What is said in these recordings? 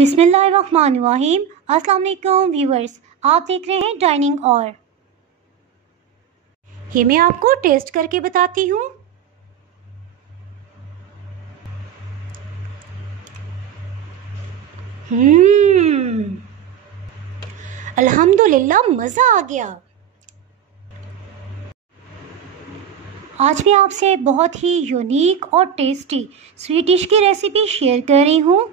बिस्मिल्लाहिर्रहमानिर्रहीम। अस्सलाम वालेकुम व्यूअर्स, आप देख रहे हैं डाइनिंग और ये मैं आपको टेस्ट करके बताती हूँ। अल्हम्दुलिल्लाह, मज़ा आ गया। आज मैं आपसे बहुत ही यूनिक और टेस्टी स्वीट डिश की रेसिपी शेयर कर रही हूँ।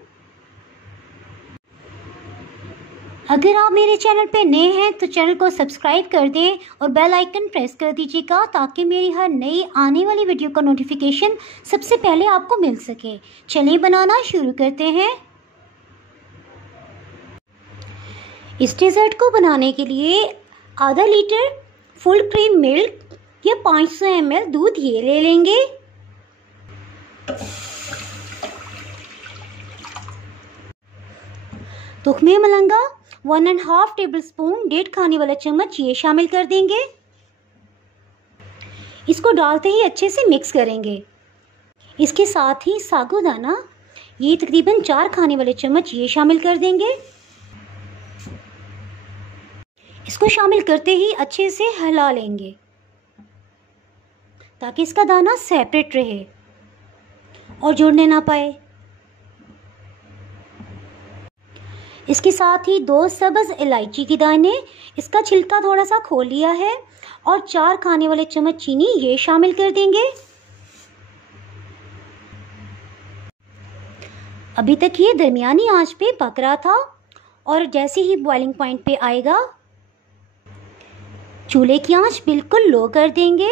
अगर आप मेरे चैनल पे नए हैं तो चैनल को सब्सक्राइब कर दें और बेल आइकन प्रेस कर दीजिएगा ताकि मेरी हर नई आने वाली वीडियो का नोटिफिकेशन सबसे पहले आपको मिल सके। चलिए बनाना शुरू करते हैं। इस डेज़र्ट को बनाने के लिए आधा लीटर फुल क्रीम मिल्क या 500 ml दूध ये ले लेंगे। तुख्मे मलंगा 1.5 टेबलस्पून, 1.5 खाने वाला चम्मच ये शामिल कर देंगे। इसको डालते ही अच्छे से मिक्स करेंगे। इसके साथ ही साबूदाना ये तकरीबन 4 खाने वाले चम्मच ये शामिल कर देंगे। इसको शामिल करते ही अच्छे से हिला लेंगे ताकि इसका दाना सेपरेट रहे और जुड़ने ना पाए। इसके साथ ही 2 सब्ज़ इलायची के दाने, इसका छिलका थोड़ा सा खोल लिया है, और 4 खाने वाले चम्मच चीनी ये शामिल कर देंगे। अभी तक ये दरमियानी आंच पे पक रहा था और जैसे ही बॉइलिंग पॉइंट पे आएगा चूल्हे की आंच बिल्कुल लो कर देंगे।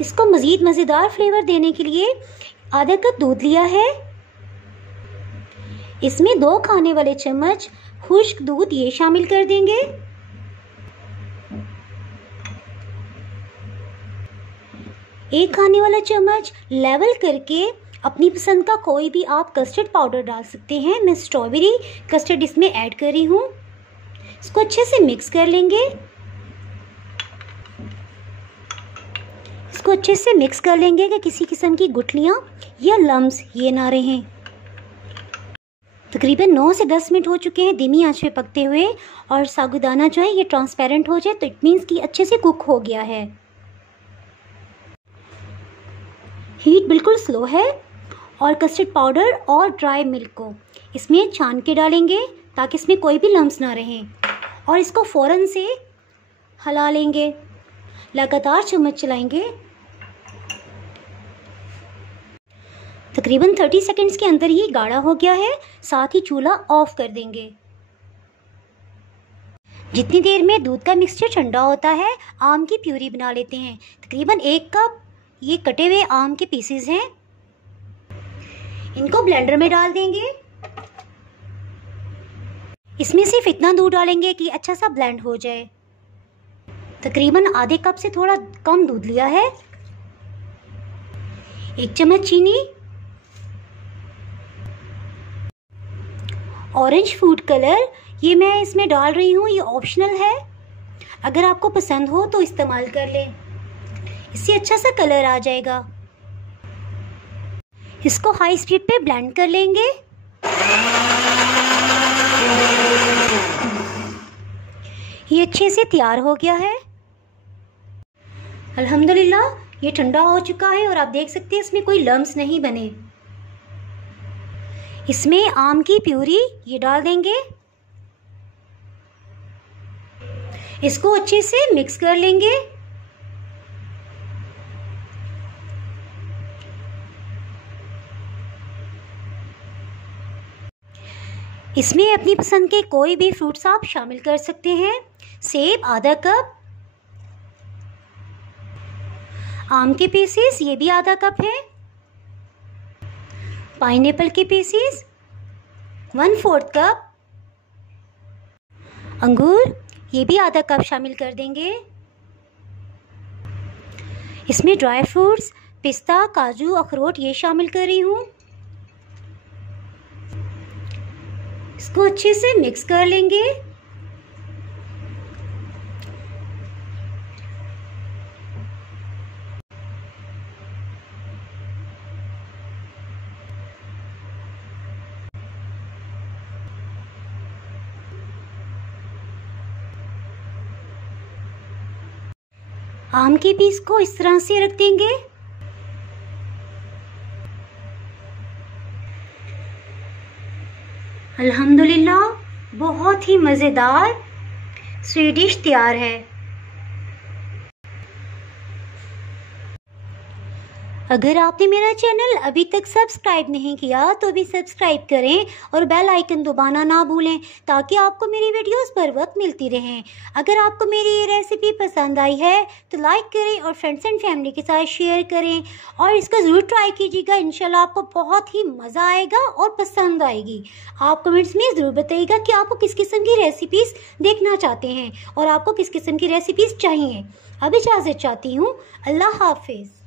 इसको मज़ीद मज़ेदार फ्लेवर देने के लिए आधा कप दूध लिया है। इसमें 2 खाने वाले चम्मच खुश्क दूध ये शामिल कर देंगे। एक खाने वाला चम्मच लेवल करके अपनी पसंद का कोई भी आप कस्टर्ड पाउडर डाल सकते हैं। मैं स्ट्रॉबेरी कस्टर्ड इसमें ऐड कर रही हूँ। इसको अच्छे से मिक्स कर लेंगे। इसको अच्छे से मिक्स कर लेंगे कि किसी किस्म की गुठलियाँ या लम्स ये ना रहें। तकरीबन 9 से 10 मिनट हो चुके हैं धीमी आंच पे पकते हुए, और साबूदाना जो है ये ट्रांसपेरेंट हो जाए तो इट मीन्स कि अच्छे से कुक हो गया है। हीट बिल्कुल स्लो है और कस्टर्ड पाउडर और ड्राई मिल्क को इसमें छान के डालेंगे ताकि इसमें कोई भी लम्स ना रहें, और इसको फ़ौरन से हिला लेंगे। लगातार चम्मच चलाएंगे। तकरीबन 30 सेकंड्स के अंदर ही गाढ़ा हो गया है। साथ ही चूल्हा ऑफ कर देंगे। जितनी देर में दूध का मिक्सचर ठंडा होता है आम की प्यूरी बना लेते हैं। तकरीबन 1 कप ये कटे हुए आम के पीसेस हैं। इनको ब्लेंडर में डाल देंगे। इसमें सिर्फ इतना दूध डालेंगे कि अच्छा सा ब्लेंड हो जाए। तकरीबन आधे कप से थोड़ा कम दूध लिया है। 1 चम्मच चीनी, ऑरेंज फूड कलर ये मैं इसमें डाल रही हूँ, ये ऑप्शनल है। अगर आपको पसंद हो तो इस्तेमाल कर लें, इससे अच्छा सा कलर आ जाएगा। इसको हाई स्पीड पे ब्लेंड कर लेंगे। ये अच्छे से तैयार हो गया है। अल्हम्दुलिल्लाह, ये ठंडा हो चुका है और आप देख सकते हैं इसमें कोई लम्स नहीं बने। इसमें आम की प्यूरी ये डाल देंगे। इसको अच्छे से मिक्स कर लेंगे। इसमें अपनी पसंद के कोई भी फ्रूट्स आप शामिल कर सकते हैं। सेब आधा कप, आम के पीसेस ये भी आधा कप है, पाइनएप्पल के पीसेस 1/4 कप, अंगूर ये भी आधा कप शामिल कर देंगे। इसमें ड्राई फ्रूट्स पिस्ता, काजू, अखरोट ये शामिल कर रही हूँ। इसको अच्छे से मिक्स कर लेंगे। आम के पीस को इस तरह से रख देंगे। अल्हम्दुलिल्लाह, बहुत ही मज़ेदार स्वीट डिश तैयार है। अगर आपने मेरा चैनल अभी तक सब्सक्राइब नहीं किया तो अभी सब्सक्राइब करें और बेल आइकन दबाना ना भूलें ताकि आपको मेरी वीडियोस पर वक्त मिलती रहें। अगर आपको मेरी ये रेसिपी पसंद आई है तो लाइक करें और फ्रेंड्स एंड फैमिली के साथ शेयर करें और इसका ज़रूर ट्राई कीजिएगा। इंशाल्लाह आपको बहुत ही मज़ा आएगा और पसंद आएगी। आप कमेंट्स में ज़रूर बताइएगा कि आपको किस किस्म की रेसिपीज़ देखना चाहते हैं और आपको किस किस्म की रेसिपीज़ चाहिए। अब इजाज़त चाहती हूँ। अल्लाह हाफिज़।